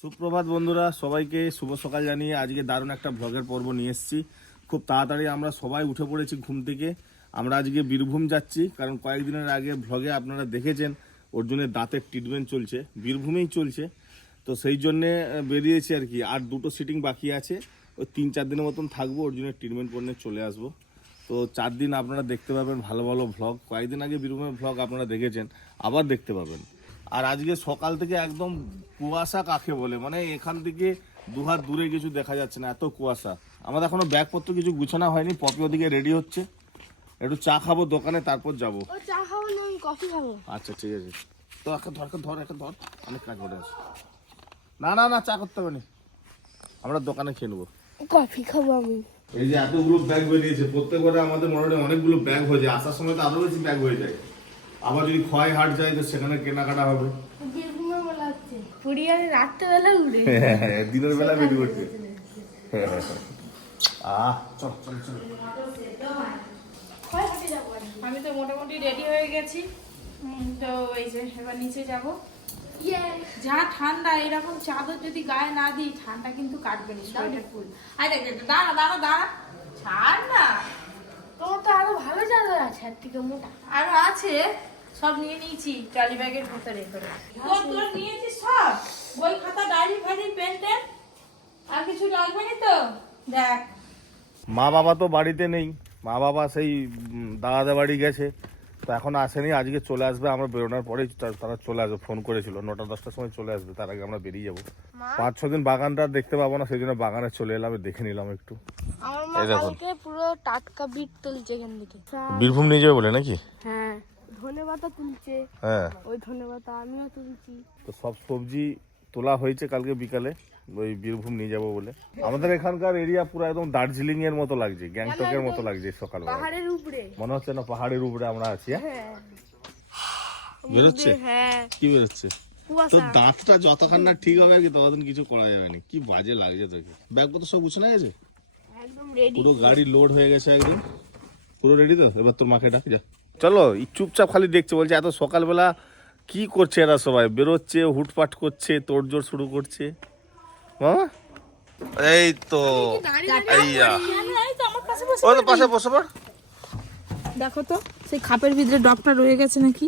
সুপ্রভাত বন্ধুরা, সবাইকে শুভ সকাল জানিয়ে আজকে দারুণ একটা ব্লগের পর্ব নিয়ে এসেছি। খুব তাড়াতাড়ি আমরা সবাই উঠে পড়েছি ঘুম থেকে। আমরা আজকে বীরভূম যাচ্ছি, কারণ কয়েকদিনের আগে ব্লগে আপনারা দেখেছেন, অর্জুনের দাঁতের ট্রিটমেন্ট চলছে, বীরভূমেই চলছে। তো সেই জন্যে বেরিয়েছি আর কি। আর দুটো সিটিং বাকি আছে, ওই তিন চার দিনের মতন থাকব, অর্জুনের ট্রিটমেন্ট করে চলে আসব। তো চার দিন আপনারা দেখতে পাবেন ভালো ভালো ভ্লগ কয়েকদিন আগে বীরভূমের ভ্লগ আপনারা দেখেছেন, আবার দেখতে পাবেন। আর আজকে সকাল থেকে একদম কুয়াশা কাকে বলে? মানে এখান থেকে দুহাত দূরে কিছু দেখা যাচ্ছে না এত কুয়াশা। আমাদের এখনও ব্যাগপত্র কিছু গুছানো হয়নি পপি ওদিকে রেডি হচ্ছে। একটু চা খাব দোকানে তারপর যাব। ও চা খাব না আমি কফি খাব। আচ্ছা ঠিক আছে। তো একটা ধর একটা ধর একটা ধর। অনেক কাজ করে আছে। না না না চা করতে হবে না। আমরা দোকানে খেয়ে নেব। কফি খাব আমি। এই যে এতগুলো ব্যাগ বেরিয়েছে প্রত্যেকবারে আমাদের মোটামুটি অনেকগুলো ব্যাগ হয়ে যায়। আসার সময় তো আরও বেশি ব্যাগ হয়ে যায়। আবার যদি ক্ষয় হাট যায় তো সেখানে কেনাকাটা হবে। রাত্রেবেলা উড়ে দিনের বেলা বেরি করছে আহ চল চল চল। আমি তো মোটামুটি রেডি হয়ে গেছি। তো এই যে এবার নিচে যাব। যা ঠান্ডা এরকম চাদর যদি গায়ে না দিই ঠান্ডা কিন্তু কাটবে না সোয়েটার ফুল। আরে দাঁড়া দাঁড়া দাঁড়া। ছাড় না। তোমার তো আরও ভালো চাদর আছে আর থেকে মোটা। আরও আছে সব নিয়ে নিয়েছি ট্রলি ব্যাগের ভেতরে করে তোর তোর নিয়েছিস সব? বই খাতা ডায়েরি ফাইরি পেন টেন? আর কিছু লাগবে না তো? দেখ। মা বাবা তো বাড়িতে নেই। মা বাবা সেই দাদা বাড়ি গেছে। তো এখন আসেনি আজকে চলে আসবে আমরা বেরোনোর পরেই তারা চলে আসবে ফোন করেছিল নটা দশটার সময় চলে আসবে তার আগে আমরা বেরিয়ে যাব। পাঁচ ছ দিন বাগানটা আর দেখতে পাবো না সেই জন্য বাগানে চলে এলাম দেখে নিলাম একটু। এই দেখুন। পুরো টাটকা বিট তুলছে এখান থেকে। বীরভূম নিয়ে যাবে বলে নাকি? হ্যাঁ তুলছে। হ্যাঁ। ওই ধনে পাতা আমিও তুলছি। তো সব সবজি তোলা হয়েছে কালকে বিকালে। ওই বীরভূম নিয়ে যাব বলে। আমাদের এখানকার এরিয়া পুরো একদম দার্জিলিং এর মতো লাগছে গ্যাংটকের মতো লাগছে সকালবেলা। পাহাড়ের উপরে। মনে হচ্ছে না পাহাড়ের উপরে আমরা আছি হ্যাঁ? হ্যাঁ। বেরোচ্ছে? হ্যাঁ। কি বেরোচ্ছে? তোর কুয়াশা দাঁতটা যতক্ষণ না ঠিক হবে আর কি ততদিন কিছু করা যাবে না। কি বাজে লাগছে তোকে। ব্যাগ কত সব গুছানো গেছে পুরো গাড়ি লোড হয়ে গেছে একদম। পুরো রেডি তো? এবার তোর মাকে ডাক যা। চলো এই চুপচাপ খালি দেখছে বলছে এত সকালবেলা কি করছে এরা সবাই? বেরোচ্ছে হুটপাট করছে তোড়জোড় শুরু করছে। মামা এই তো আইয়া। এই তো আমার পাশে বসে ও তো পাশে বসে পড় দেখো তো সেই খাপের ভিতরে রয়ে গেছে নাকি?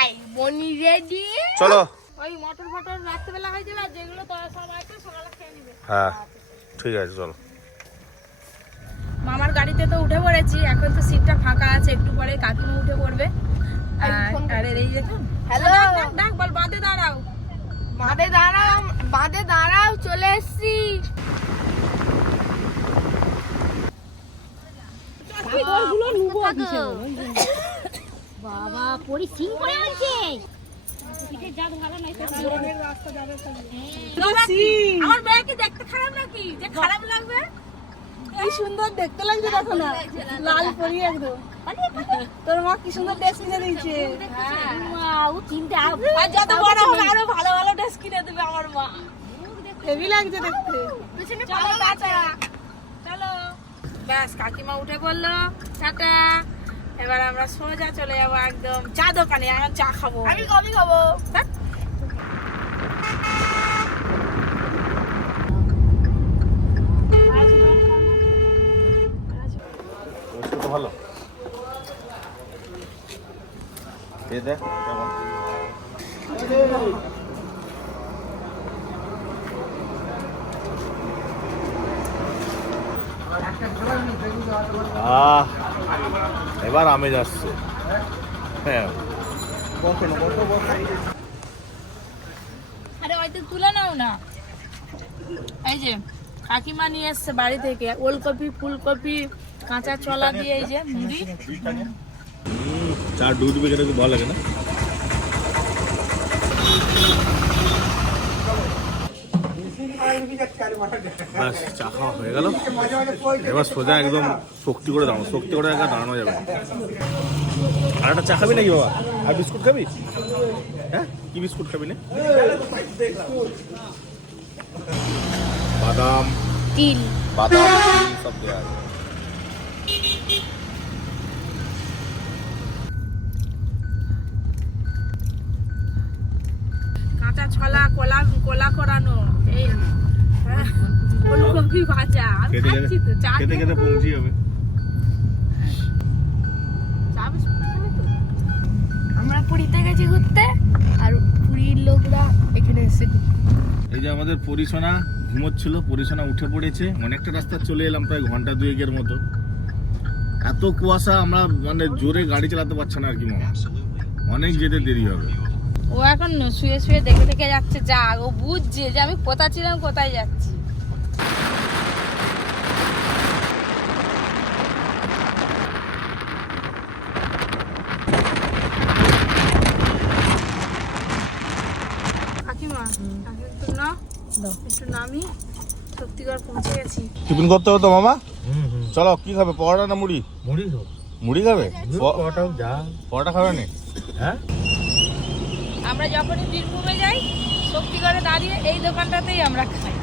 এই বনি রেডি। চলো। ওই মটর ফটর রাত্রেবেলা হয়ে যাবে যেগুলো তো সব সকালে খেয়ে নিবে। হ্যাঁ ঠিক আছে চলো। মামার গাড়িতে তো উঠে পড়েছি এখন তো সিটটা ফাঁকা আছে একটু পরে কাকিমা উঠে পড়বে। আর- আর এই দেখুন হ্যালো। ডাক ডাক বল বাঁধে দাঁড়াও। বাঁধে দাঁড়াও বাঁধে দাঁড়াও চলে এসছি। বাবা পরি সিং করে আছে আমার মেয়েকে কি দেখতে খারাপ নাকি? যে খারাপ লাগবে? কি সুন্দর দেখতে লাগছে দেখো না। লাল পরি একদম। তোর মা কি সুন্দর ড্রেস কিনে দিয়েছে। তিনটে আর যত বড় হবে আরও ভালো ভালো ড্রেস কিনে দেবে আমার মা। হেভি লাগছে দেখতে। চলো চলো। ব্যাস কাকিমা উঠে পড়ল। টাটা। এবার আমরা সোজা চলে যাব একদম চা দোকানে আমরা চা খাব। আমি কফি খাব। ভালো। আহ, এবার আমেজ আসছে হ্যাঁ। আরে হয়তো তুলে নাও না। এই যে কাকিমা নিয়ে এসছে বাড়ি থেকে, ওলকপি, ফুলকপি কাঁচা চলা দিয়ে এই যে মুড়ি। চা দুধ খেতে খুব ভালো লাগে না? ব্যাস চা খাওয়া হয়ে গেল। এবার সোজা একদম শক্তি করে দাঁড়ানো শক্তি করে একবার দাঁড়ানো যাবে। আর একটা চা খাবি নাকি বাবা? আর বিস্কুট খাবি? হ্যাঁ? কি বিস্কুট খাবি না? বাদাম। তিল। বাদাম সব দেওয়া আছে। কাঁচা ছলা কলা কলা করানো। ফুলকপি হ্যাঁ, ভাজা খাচ্ছি তো আমরা পুরীতে গেছি ঘুরতে আর পুরীর লোকরা এখানে এসে এই যে আমাদের পরিসোনা ঘুমোচ্ছিল পরিসোনা উঠে পড়েছে। অনেকটা রাস্তা চলে এলাম প্রায় ঘণ্টা দুয়েকের মতো। এত কুয়াশা আমরা মানে জোরে গাড়ি চালাতে পারছি না আর কি মামা অনেক যেতে দেরি হবে। ও এখন শুয়ে শুয়ে দেখে দেখে যাচ্ছে যা ও বুঝছে যে আমি কোথায় ছিলাম কোথায় যাচ্ছি। কাকিমা কাকি একটু না একটু নামি সত্যিকার পৌঁছে গেছি। টিফিন করতে হবে তো মামা? চলো কি খাবে? পরোটা না মুড়ি? মুড়ি মুড়ি খাবে? প- যা। পরোটা খাবে না? হ্যাঁ? আমরা যখনই বীরভূমে যাই শক্তিগড়ে দাঁড়িয়ে এই দোকানটাতেই আমরা খাই।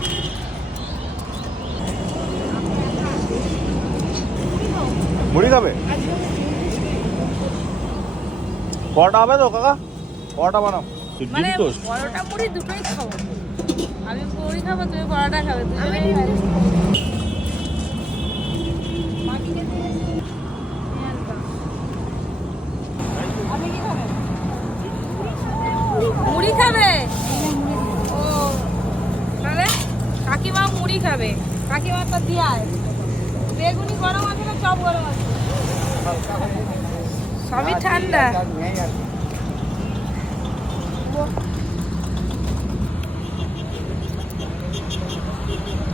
মুড়ি খাবে? পরোটা হবে তো কাকা? পরোটা বানাও। মানে পরোটা মুড়ি দুটোই খাব। আমি মুড়ি খাব তুমি পরোটা খাবে দুজনেই মুড়ি খাবে? ও তাহলে কাকিমা মুড়ি খাবে। কাকিমা তো দিয়ায়। বেগুনি গরম আছে না চপ গরম আছে? সবই ঠান্ডা।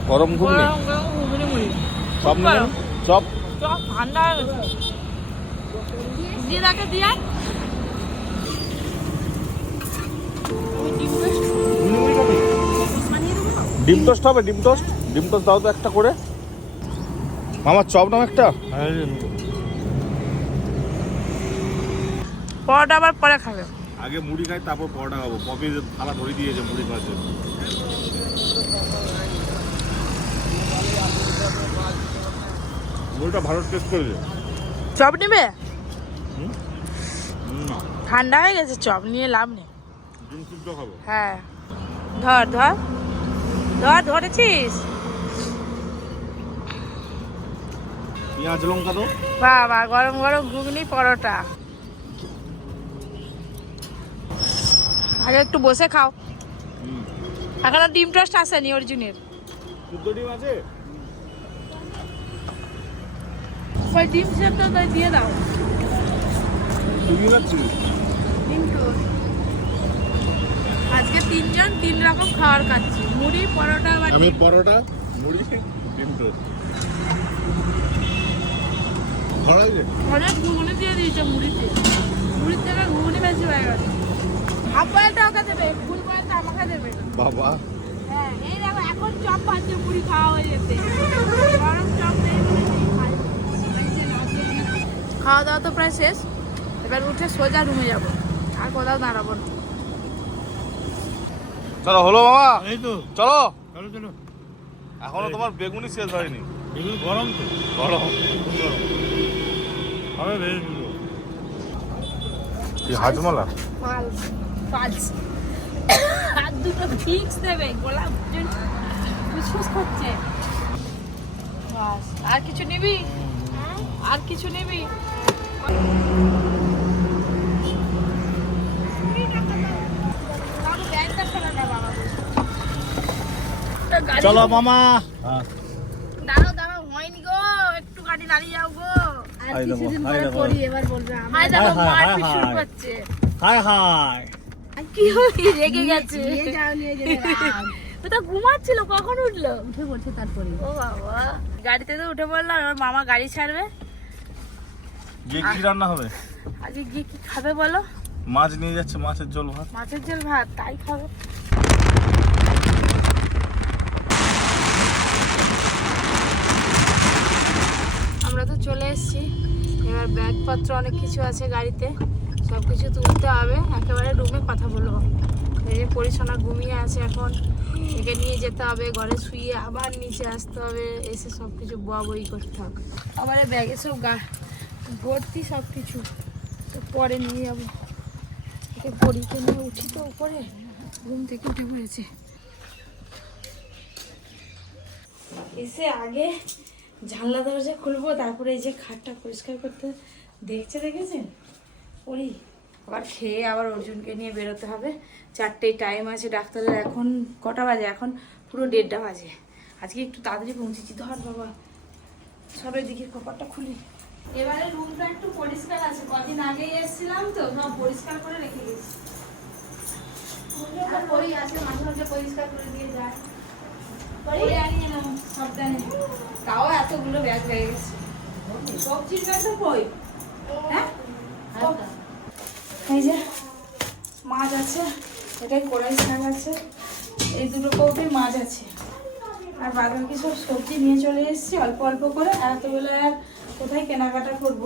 গরম ঘুগনি? চপ। চপ? চপ ঠান্ডা গেছে। দিয়ে তাকে দিয়ে আয়। ডিম টোস্ট হবে ডিম টোস্ট? ডিম টোস্ট দাও তো একটা করে। মামার চপ নাও একটা। পরোটা আবার পরে খাবে। আগে মুড়ি খাই তারপর পরোটা খাব। পপি থালা ধরে দিয়েছে মুড়ি খাওয়ার জন্য মুড়িটা ভালো টেস্ট করেছে। চপ নেবে? ঠান্ডা হয়ে গেছে চপ নিয়ে লাভ নেই। হ্যাঁ। ধর ধর। ধর ধরেছিস? পেঁয়াজ লঙ্কা তো বাবা গরম গরম ঘুগনি পরোটা। আগে একটু বসে খাও। এখনও ডিম টোস্ট আসেনি অর্জুনের। শুদ্ধ ডিম আছে? ডিম সেদ্ধ দিয়ে দাও। তুমি ডিম টোস্ট আজকে তিনজন তিন রকম খাবার খাচ্ছি। মুড়ি পরোটা আমি পরোটা মুড়ি অনেক ঘুগনি দিয়ে দিয়েছে মুড়িতে। মুড়ির থেকে ঘুগনি বেশি হয়ে গেছে। ওকে দেবে ফুল আমাকে দেবে। বাবা। হ্যাঁ এই দেখো এখন চপ ভাজছে মুড়ি খাওয়া হয়ে যেতে গরম চপ নেই খাওয়া দাওয়া তো প্রায় শেষ। এবার উঠে সোজা রুমে যাব। আর কোথাও দাঁড়াবো না। চলো হলো মামা? এই তো। চলো। চলো চলো। এখনও তোমার বেগুনি শেষ হয়নি। এগুলো গরম তো। গরম। হবে বেশ দুটো। কি হাজমালা পালস। আর দুটো ফিক্স দেবে গোলাপ ফুসফুস করছে। বাস আর কিছু নিবি? আর কিছু নিবি বাবু, ব্যাগটা ফেলে দে বাবা। তা গাড়ি- চলো মামা। দাঁড়াও দাঁড়াও হয়নি গো একটু গাড়ি দাঁড়িয়ে যাও গো। হাই দেখো হাই দেখো। এবার বলবে হাই দেখো হাই, হাই, শুরু হাই। করছে। হাই হাই। কি হলো? রেগে গেছে। নিয়ে যাও নিয়ে যেতে রাগ। ও তো ঘুমাচ্ছিল কখন উঠল? উঠে পড়ছে তারপরে। ও বাবা। গাড়িতে তো উঠে পড়লাম আমার মামা গাড়ি ছাড়বে। গিয়ে কি রান্না হবে? আজকে গিয়ে কি খাবে বলো? মাছ নিয়ে যাচ্ছে মাছের ঝোল ভাত। মাছের ঝোল ভাত তাই খাবে। আমরা তো চলে এসেছি। এবার ব্যাগপত্র অনেক কিছু আছে গাড়িতে। সব কিছু তুলতে হবে। একেবারে রুমে কথা বলব। এই যে পরিচ্ছন্ন ঘুমিয়ে আছে এখন। একে নিয়ে যেতে হবে, ঘরে শুয়ে আবার নিচে আসতে হবে। এসে সব কিছু বই করতে হবে। আবার ব্যাগে সব গা, ভর্তি সব কিছু তো পরে নিয়ে যাব। একে পরীকে নিয়ে উঠি তো উপরে। ঘুম থেকে উঠে পড়েছে। এসে আগে জানলা দরজা খুলবো, তারপরে এই যে খাটটা পরিষ্কার করতে দেখছে দেখেছেন? ওরি, আবার খেয়ে আবার অর্জুনকে নিয়ে বেরোতে হবে। চারটেই টাইম আছে ডাক্তারের, এখন কটা বাজে? এখন পুরো দেড়টা বাজে। আজকে একটু তাড়াতাড়ি পৌঁছেছি ধর বাবা। সব দিকে কপারটা খুলি। এবারে রুমটা একটু পরিষ্কার আছে। কদিন আগেই এসেছিলাম তো, সব পরিষ্কার করে রেখে গেছি। আছে, মাঝে মাঝে পরিষ্কার করে দিয়ে যায়। পরে তাও এতগুলো ব্যাগ হয়ে গেছে। সবজির ব্যাগ তো কই? হ্যাঁ? এই যে মাছ আছে এটাই কড়াই শাক আছে এই দুটো কৌটোই মাছ আছে। আর বাদ বাকি সব সবজি নিয়ে চলে এসেছি অল্প অল্প করে আর এতবেলা আর কোথায় কেনাকাটা করব?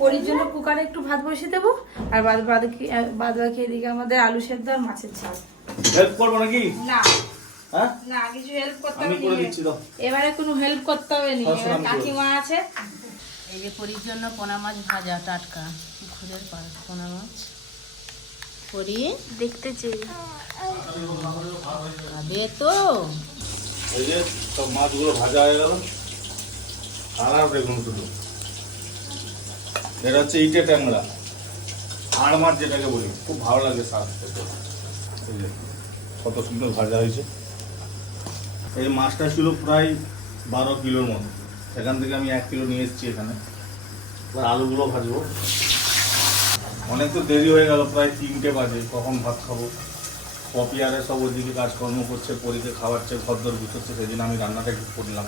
পরির জন্য কুকারে একটু ভাত বসিয়ে দেবো আর বাদ বাকি বাদ বাকি এদিকে আমাদের আলু সেদ্ধ আর মাছের ঝাল। হেল্প করব নাকি? না। হ্যাঁ? না কিছু হেল্প করতে আমি করে দিচ্ছি তো এবারে কোনো হেল্প করতে হবে না। এবার কাকিমা আছে। এই যে পরির জন্য পোনা মাছ ভাজা টাটকা। পুকুরের পাড় পোনা মাছ। পরি দেখতে চাই খাবে তো। এই যে সব মাছগুলো ভাজা হয়ে গেল। শুধু এটা হচ্ছে ইটে ট্যাংরা। আড় মাছ যেটাকে বলি খুব ভালো লাগে কত সুন্দর ভাজা হয়েছে। এই মাছটা ছিল প্রায় বারো কিলোর মতো। সেখান থেকে আমি এক কিলো নিয়ে এসেছি এখানে। এবার আলুগুলো ভাজবো। অনেক তো দেরি হয়ে গেল প্রায় তিনটে বাজে। কখন ভাত খাব? কপি আরে সব ওইদিকে কাজকর্ম করছে পরীকে খাওয়াচ্ছে খদ্দর গুছোচ্ছে জন্য আমি রান্নাটা একটু করলাম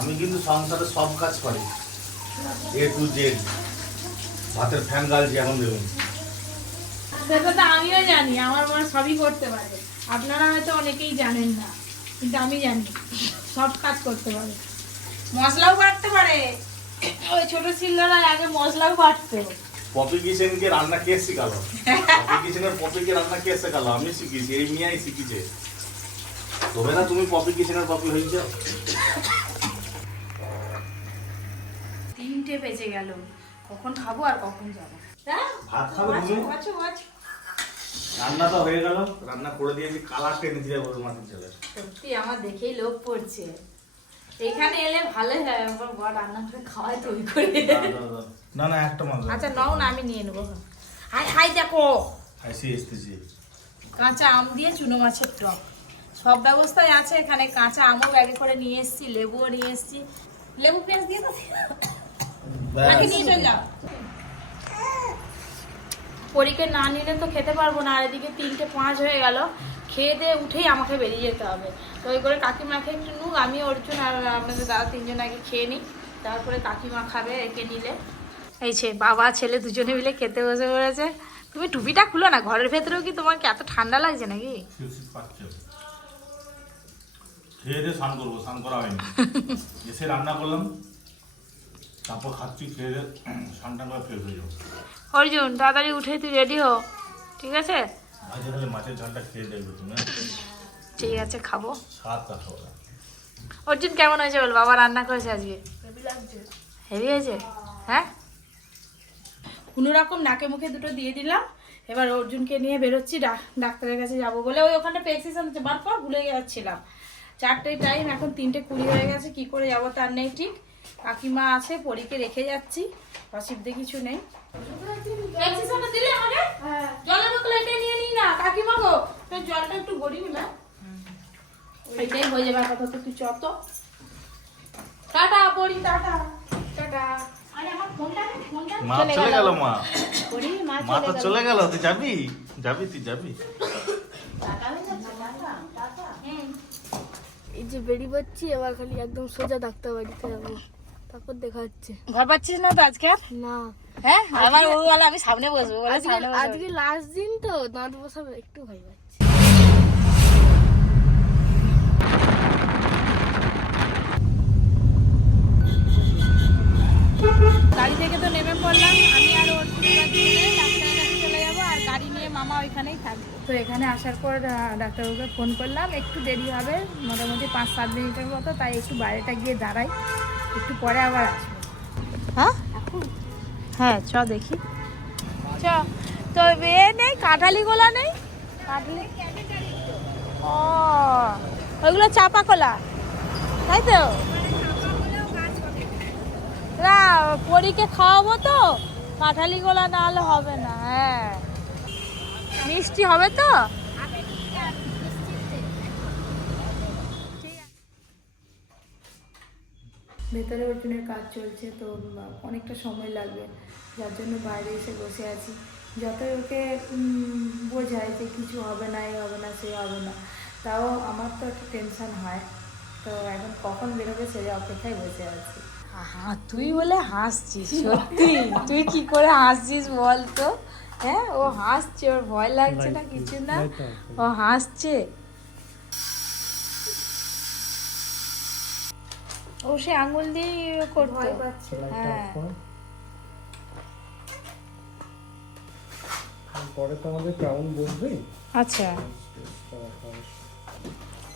আমি কিন্তু সংসারে সব কাজ পারি এ টু জেড। ভাতের ফ্যান গালছি এখন দেখুন সেটা তো আমিও জানি আমার মা সবই করতে পারে। আপনারা হয়তো অনেকেই জানেন না কিন্তু আমি জানি সব কাজ করতে পারে। মশলাও বাটতে পারে। ওই ছোট শিল্লারা আগে মশলাও বাটতো পপি কিচেনকে রান্না কে শেখালো? পপি কিচেনের পপিকে রান্না কে শেখালো? আমি শিখিয়েছি এই মিয়াই শিখিছে তবে না তুমি পপি কিচেনের পপি হয়েছে তিনটে বেজে গেল। কখন খাব আর কখন যাব? হ্যাঁ? ভাত খাবে রান্না তো হয়ে গেল। রান্না করে দিয়েছি কালার টেনে দিয়ে বড় মাছের ছেলে সত্যি আমার দেখেই লোভ পড়ছে। এখানে এলে ভালো হয় আমার বর রান্না করে খাওয়াই তৈরি করে। না না একটা মাছ আচ্ছা নাও না আমি নিয়ে নেব। হাই হাই দেখো। হাসি এসতেছি কাঁচা আম দিয়ে চুনো মাছের টক। সব ব্যবস্থাই আছে এখানে। কাঁচা আমও ব্যাগে করে নিয়ে এসেছি লেবুও নিয়ে এসেছি। লেবু পেঁয়াজ দিয়ে তো নাকি নিয়ে চলে যাও। পরীকে না নিলে তো খেতে পারব না আর এদিকে তিনটে পাঁচ হয়ে গেল। খেয়ে দিয়ে উঠেই আমাকে বেরিয়ে যেতে হবে। তো ওই করে কাকিমাকে একটু নুক আমি অর্জুন আর আপনাদের দাদা তিনজন আগে খেয়ে নিই। তারপরে কাকিমা খাবে একে নিলে। এই যে বাবা ছেলে দুজনে মিলে খেতে বসে পড়েছে। তুমি টুপিটা খুলো না ঘরের ভেতরেও কি তোমার কি এত ঠান্ডা লাগছে নাকি? খেয়ে দিয়ে স্নান করব স্নান করা হয়নি। এসে রান্না করলাম। তারপর খাচ্ছি খেয়ে স্নান টান করে ফের হয়ে যাব। অর্জুন তাড়াতাড়ি উঠে তুই রেডি হো ঠিক আছে? মাঝে মাঝে মাছের ঝালটা খেয়ে দেখবে তুমি? ঠিক আছে খাব। তা খাব। অর্জুন কেমন হয়েছে বল? বাবা রান্না করেছে আজকে? হেভি হয়েছে? হ্যাঁ? কোনো রকম নাকে মুখে দুটো দিয়ে দিলাম। এবার অর্জুনকে নিয়ে বেরোচ্ছি ডাক- ডাক্তারের কাছে যাব বলে ওই ওখানে প্রেসক্রিপশন যাবার পর ভুলে যাচ্ছিলাম। চারটে টাইম এখন তিনটে কুড়ি হয়ে গেছে কি করে যাব তার নেই ঠিক। কাকিমা আছে পরীকে রেখে যাচ্ছি। অসুবিধে কিছু নেই। জলের নিয়ে না। কাকিমা গো জলটা একটু হয়ে যাবে আপাতত তুই চত টাটা পড়ি টাটা। টাটা। আরে আমার ফোনটা নে, ফোনটা নে। মা চলে গেল। মা। মা মা তো চলে গেল তুই যাবি? যাবি তুই যাবি। এই যে বেরিয়ে পাচ্ছি এবার খালি একদম সোজা ডাক্তার বাড়িতে যাব। তারপর দেখা হচ্ছে ঘর পাচ্ছিস না তো আজকে না। হ্যাঁ? আমার ও বলে আমি সামনে বসবো। আজকে আজকে লাস্ট দিন তো দাঁত বসাবে একটু ভয় পাচ্ছি। গাড়ি থেকে তো নেমে পড়লাম। আমি আর ওর ওইখানেই থাকবে। তো এখানে আসার পর ডাক্তারবাবুকে ফোন করলাম একটু দেরি হবে মোটামুটি পাঁচ সাত মিনিটের মতো তাই একটু বাইরেটা গিয়ে দাঁড়াই একটু পরে আবার আসব। হ্যাঁ? হ্যাঁ চ দেখি। চ। তো এ নেই কাঁঠালি গোলা নেই? কাঁঠালি? ও ওইগুলো চাপা কলা তাই তো? না পরীকে খাওয়াবো তো কাঁঠালি গোলা না হলে হবে না হ্যাঁ। মিষ্টি হবে তো? ভেতরে অর্জুনের কাজ চলছে তো অনেকটা সময় লাগবে। যার জন্য বাইরে এসে বসে আছি। যতই ওকে বোঝায় যে কিছু হবে না এ হবে না সে হবে না তাও আমার তো একটা টেনশন হয়। তো এখন কখন বেরোবে সে অপেক্ষায় বসে আছি। তুই বলে হাসছিস সত্যি? তুই কি করে হাসছিস বল তো হ্যাঁ ও হাসছে ওর ভয় লাগছে না কিছু না। ও হাসছে। ও সে আঙুল দিয়ে করতো। হ্যাঁ। পরে তো আমাদের ক্রাউন বসবে? আচ্ছা।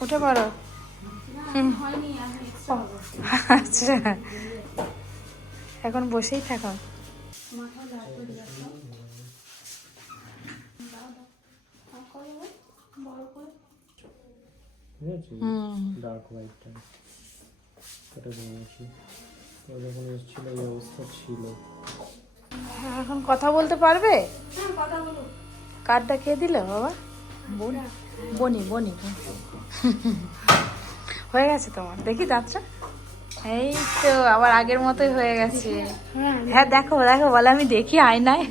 উঠে পড়ো। আচ্ছা। এখন বসেই থাকো। ঠিক আছে ডার্ক হোয়াইটটা এটা নিয়েছি ও যখন এসেছিল এই অবস্থা ছিল। এখন কথা বলতে পারবে? কার্ডটা খেয়ে দিল বাবা? বনি। বনি বনি। হয়ে গেছে তোমার। দেখি দাঁতটা। এই তো আবার আগের মতোই হয়ে গেছে। হ্যাঁ। দেখো দেখো বলে আমি দেখি আয়নায়।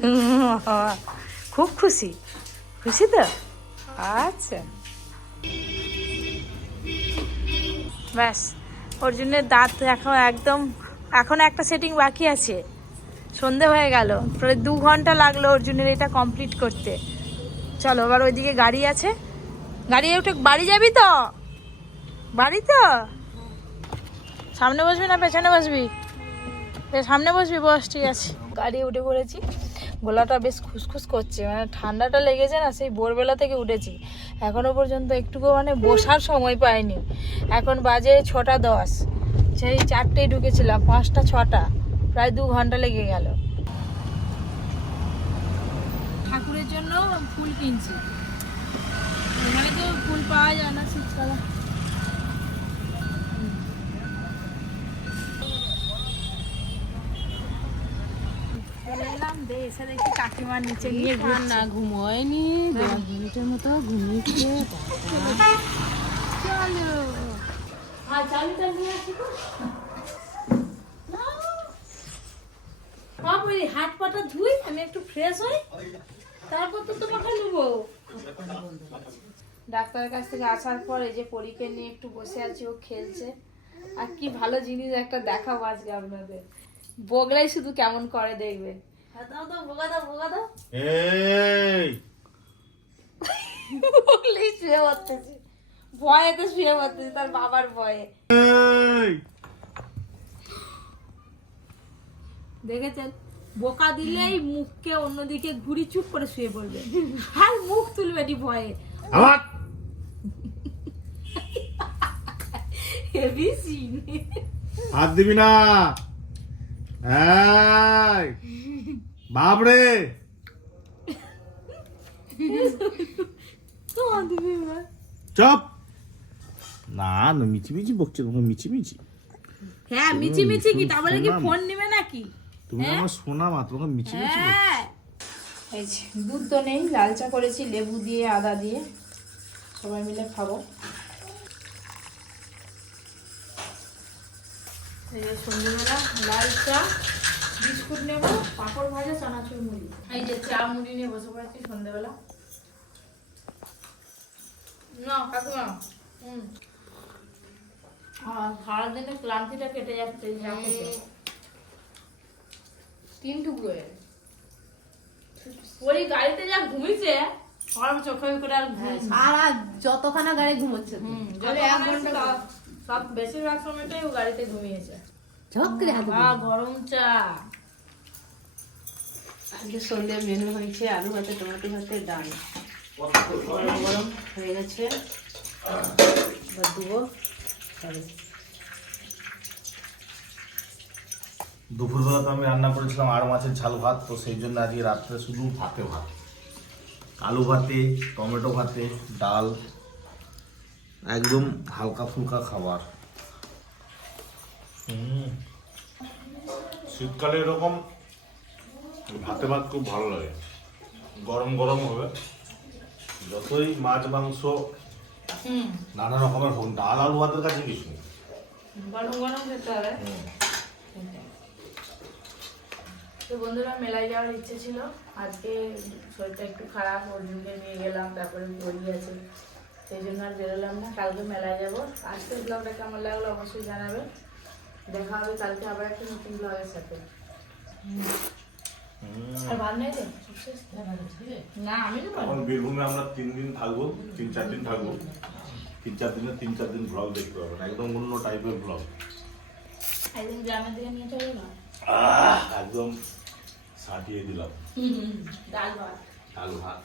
খুব খুশি। খুশি তো? আচ্ছা। ব্যাস। ওর অর্জুনের দাঁত এখন একদম, এখন একটা সেটিং বাকি আছে। সন্ধে হয়ে গেল। প্রায় দু ঘণ্টা লাগল অর্জুনের এটা কমপ্লিট করতে। চলো, এবার ওইদিকে গাড়ি আছে। গাড়ি উঠে বাড়ি যাবি তো? বাড়ি তো? সামনে বসবি না পেছনে বসবি? সামনে বসবি, বস, ঠিক আছে। গাড়ি উঠে পড়েছি। গলাটা বেশ খুসখুস করছে মানে ঠান্ডাটা লেগেছে না, সেই ভোরবেলা থেকে উঠেছি। এখনও পর্যন্ত একটুকু মানে বসার সময় পাইনি। এখন বাজে ছটা দশ। সেই চারটেই ঢুকেছিলাম, পাঁচটা, ছটা। প্রায় দু ঘণ্টা লেগে গেল। ঠাকুরের জন্য ফুল কিনছি। এখানে তো ফুল পাওয়া যায় না শীতকালে চলে এলাম দে এসে দেখি কাকিমার নিচে গিয়ে না ঘুমোয়নি দশ মিনিটের মতো ঘুমিয়েছে চলো। আসি হাত পাটা ধুই আমি একটু ফ্রেশ হই তারপর তো তোমাকে নেব। ডাক্তারের কাছ থেকে আসার পরে যে পরীকে নিয়ে একটু বসে আছি ও খেলছে। আর কি ভালো জিনিস একটা দেখাবো আজকে আপনাদের। বগলাই শুধু কেমন করে দেখবে শুয়ে পড়তেছে ভয়েতে শুয়ে পড়তেছে তার বাবার ভয়ে দেখেছেন বোকা দিলেই মুখকে অন্যদিকে ঘুরি চুপ করে শুয়ে পড়বে আর মুখ তুলবে নি ভয়ে আবার হেভি সিন হাত দিবি না এই এবার চপ। না না মিচি মিচি বকছে তোমাকে মিচি মিচি হ্যাঁ মিচি মিচি কি? তারপরে কি ফোন নিবে নাকি? তুমি আমার শোনা মা তোমাকে মিচি মিচি। হ্যাঁ। এই যে দুধ তো নেই লাল চা করেছি লেবু দিয়ে আদা দিয়ে। সবাই মিলে খাব। এই যে সন্ধ্যেবেলা লাল চা। বিস্কুট নেব পাঁপড় ভাজা চানাচুর মুড়ি। এই যে চা মুড়ি নিয়ে বসে পড়েছি সন্ধ্যেবেলা না কাকিমা। হুম। সারাদিনের ক্লান্তিটা কেটে যাচ্ছে। তিন টুকরো ওই গাড়িতে যা ঘুমিয়েছে আমার চোখে করে আর সারা যতখানা গাড়ি ঘুমোচ্ছে সব- বেশিরভাগ সময়টাই গাড়িতে ঘুমিয়েছে। গরম চা। আজকে সন্ধ্যে মেনু হয়েছে আলু ভাতে টমেটো ভাতে ডাল। গরম গরম হয়ে গেছে। এবার দেবো দুপুরবেলা তো আমি রান্না করেছিলাম আর মাছের ঝাল ভাত তো সেই জন্য আজকে রাত্রে শুধু ভাতে ভাত। আলু ভাতে টমেটো ভাতে ডাল একদম হালকা ফুলকা খাবার। শীতকালে এরকম ভাতে ভাত খুব ভালো লাগে। গরম গরম হবে। যতই মাছ মাংস নানা রকমের হোক ডাল আলু ভাতের কাছে কিছু নেই। গরম গরম খেতে হবে। তো বন্ধুরা মেলায় যাওয়ার ইচ্ছে ছিল। আজকে শরীরটা একটু খারাপ অর্জুনকে নিয়ে গেলাম তারপরে বলি আছে। সেই জন্য আর বেরোলাম না। কালকে মেলায় যাব। আজকের ব্লগটা কেমন লাগল অবশ্যই জানাবে। দেখা হবে কালকে আবার একটা নতুন ব্লগের সাথে। এখন বীরভূমে আমরা তিন দিন থাকব তিন চার দিন থাকব তিন চার দিনে তিন চার দিন ব্লগ দেখতে পাবেন একদম অন্য টাইপের ব্লগ একদিন গ্রামের দিকে নিয়ে চলে না একদম সাটিয়ে দিলাম ডাল ভাত আলু ভাত